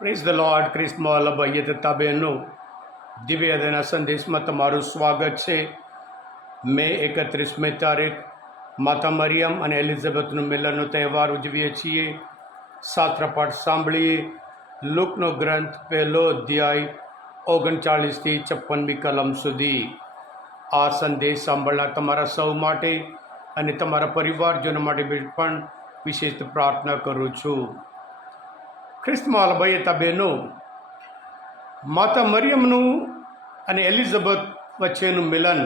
Praise the Lord. ખ્રિસ્તમાં અલભાઈએ તથા બહેનો, દિવ્ય હૃદયના સંદેશમાં તમારું સ્વાગત છે. મે 31મી તારીખ માતા મરિયમ અને એલિઝાબેથનું મિલનનો તહેવાર ઉજવીએ છીએ. શાસ્ત્રપાઠ સાંભળીએ. લુકનો ગ્રંથ 1લો અધ્યાય 39થી 56મી કલમ સુધી. આ સંદેશ સાંભળનાર તમારા સૌ માટે અને તમારા પરિવારજનો માટે પણ વિશેષ પ્રાર્થના કરું છું. ખ્રિસ્તમાં અલભાઈએ બહેનો, માતા મરિયમનું અને એલિઝાબેથ વચ્ચેનું મિલન,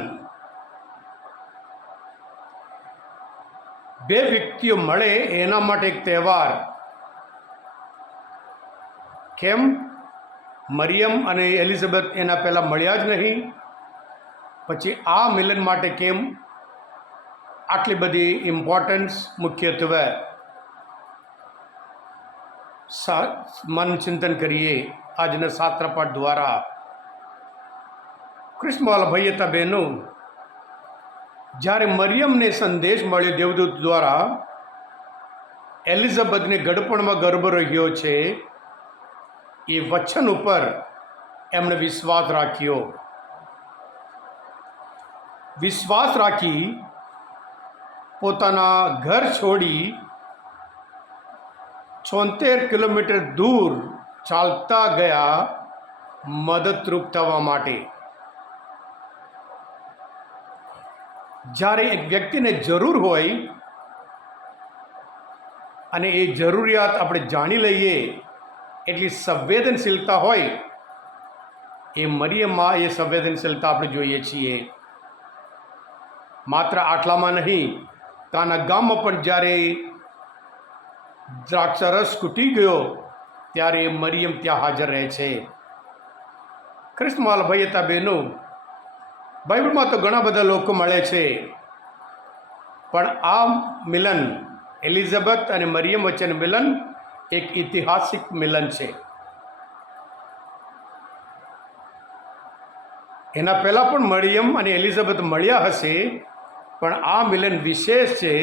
બે વ્યક્તિઓ મળે એના માટે એક તહેવાર. કેમ મરિયમ અને એલિઝાબેથ એના પહેલાં મળ્યા જ નહીં? પછી આ મિલન માટે કેમ આટલી બધી ઇમ્પોર્ટન્સ? મુખ્યત્વે મન ચિંતન કરીએ આજના શાસ્ત્રપાઠ દ્વારા. ખ્રિસ્તમાં ભાઈએ બહેનો, જ્યારે મરિયમને સંદેશ મળ્યો દેવદૂત દ્વારા એલિઝાબેથને ગડપણમાં ગર્ભ રહ્યો છે, એ વચન ઉપર એમણે વિશ્વાસ રાખ્યો. વિશ્વાસ રાખી પોતાના ઘર છોડી 76 કિલોમીટર દૂર ચાલતા ગયા મદદરૂપ થવા માટે. જ્યારે એક વ્યક્તિને જરૂર હોય અને એ જરૂરિયાત આપણે જાણી લઈએ, એટલી સંવેદનશીલતા હોય, એ મરિયમમાં એ સંવેદનશીલતા આપણે જોઈએ છીએ. માત્ર આટલામાં નહીં, કાના ગામમાં પણ જ્યારે દ્રાક્ષરસ ખૂટી ગયો ત્યારે મરિયમ ત્યાં હાજર રહે છે. ખ્રિસ્તમાં ભાઈએ બહેનો, બાઇબલમાં તો ઘણા બધા લોકો મળે છે, પણ આ મિલન એલિઝાબેથ અને મરિયમ વચ્ચેનું મિલન એક ઐતિહાસિક મિલન છે. એના પહેલાં પણ મરિયમ અને એલિઝાબેથ મળ્યા હશે, પણ આ મિલન વિશેષ છે,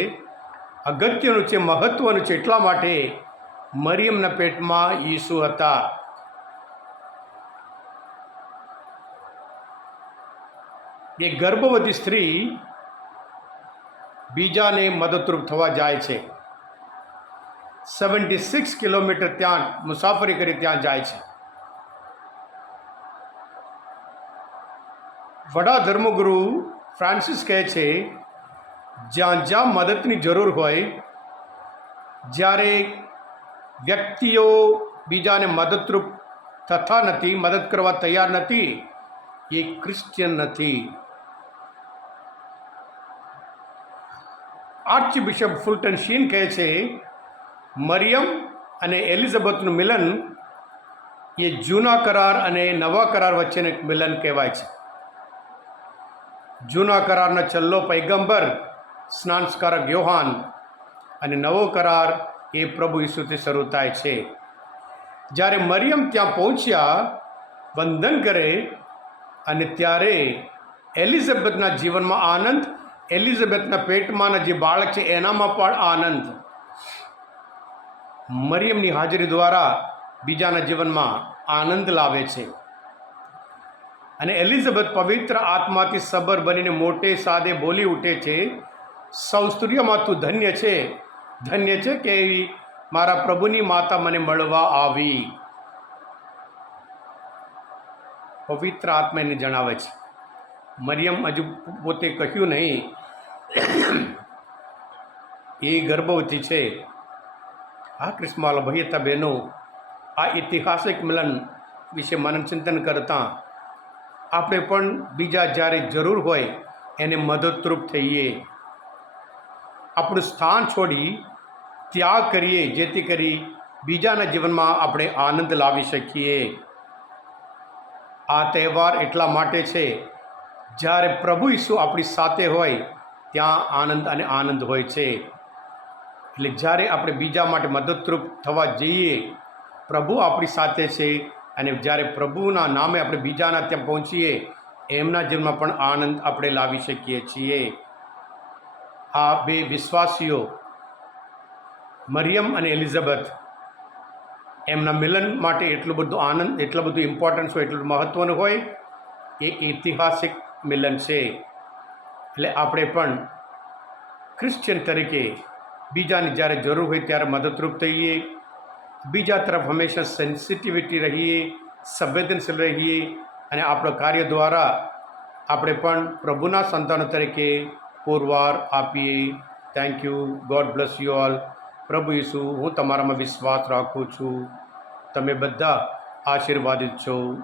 અગત્યનું છે, મહત્વનું છે. એટલા માટે મરિયમના પેટમાં ઈસુ હતા. એ ગર્ભવતી સ્ત્રી બીજાને મદદરૂપ થવા જાય છે. 76 કિલોમીટર ત્યાં મુસાફરી કરી ત્યાં જાય છે. વડા ધર્મગુરુ ફ્રાન્સિસ કહે છે, જ્યાં જ્યાં મદદની જરૂર હોય, જ્યારે વ્યક્તિઓ બીજાને મદદરૂપ થતા નથી, મદદ કરવા તૈયાર નથી, એ ક્રિશ્ચિયન નથી. આર્ચબિશપ ફુલટન શીન કહે છે, મરિયમ અને એલિઝાબેથનું મિલન એ જૂના કરાર અને નવા કરાર વચ્ચેનું એક મિલન કહેવાય છે. જૂના કરારના છેલ્લો પૈગંબર સ્નાનસ્કારક યોહાન અને નવો કરાર એ પ્રભુ ઈસુથી શરૂ થાય છે. જ્યારે મરિયમ ત્યાં પહોંચ્યા, વંદન કરે, અને ત્યારે એલિઝાબેથના જીવનમાં આનંદ, એલિઝાબેથના પેટમાંના જે બાળક છે એનામાં પણ આનંદ. મરિયમની હાજરી દ્વારા બીજાના જીવનમાં આનંદ લાવે છે. અને એલિઝાબેથ પવિત્ર આત્માથી સબર બનીને મોટે સાદે બોલી ઉઠે છે, સૌ સ્ત્રીઓમાં તું ધન્ય છે, ધન્ય છે કે મારા પ્રભુની માતા મને મળવા આવી. પવિત્ર આત્મા એને જણાવે છે. મરિયમ હજુ પોતે કહ્યું નહીં, એ ગર્ભવતી છે. આ ખ્રિસ્તમાં ભાઈએ બહેનો, આ ઐતિહાસિક મિલન વિશે મનન ચિંતન કરતાં આપણે પણ બીજા જ્યારે જરૂર હોય એને મદદરૂપ થઈએ. આપણું સ્થાન છોડી ત્યાગ કરીએ, જેથી કરી બીજાના જીવનમાં આપણે આનંદ લાવી શકીએ. આ તહેવાર એટલા માટે છે, જ્યારે પ્રભુ ઈસુ આપણી સાથે હોય ત્યાં આનંદ અને આનંદ હોય છે. એટલે જ્યારે આપણે બીજા માટે મદદરૂપ થવા જઈએ, પ્રભુ આપણી સાથે છે, અને જ્યારે પ્રભુના નામે આપણે બીજાના ત્યાં પહોંચીએ, એમના જીવનમાં પણ આનંદ આપણે લાવી શકીએ છીએ. આ બે વિશ્વાસીઓ મરિયમ અને એલિઝાબેથ એમના મિલન માટે એટલું બધું આનંદ, એટલું બધું ઇમ્પોર્ટન્સ હોય, એટલું મહત્ત્વનું હોય, એ ઐતિહાસિક મિલન છે. એટલે આપણે પણ ક્રિશ્ચિયન તરીકે બીજાની જ્યારે જરૂર હોય ત્યારે મદદરૂપ થઈએ, બીજા તરફ હંમેશા સેન્સિટિવિટી રહીએ, સંવેદનશીલ રહીએ, અને આપણા કાર્ય દ્વારા આપણે પણ પ્રભુના સંતાનો તરીકે પુરવાર આપીએ. Thank you. God bless you all. પ્રભુ ઈસુ, હું તમારામાં વિશ્વાસ રાખું છું. તમે બધા આશીર્વાદિત છો.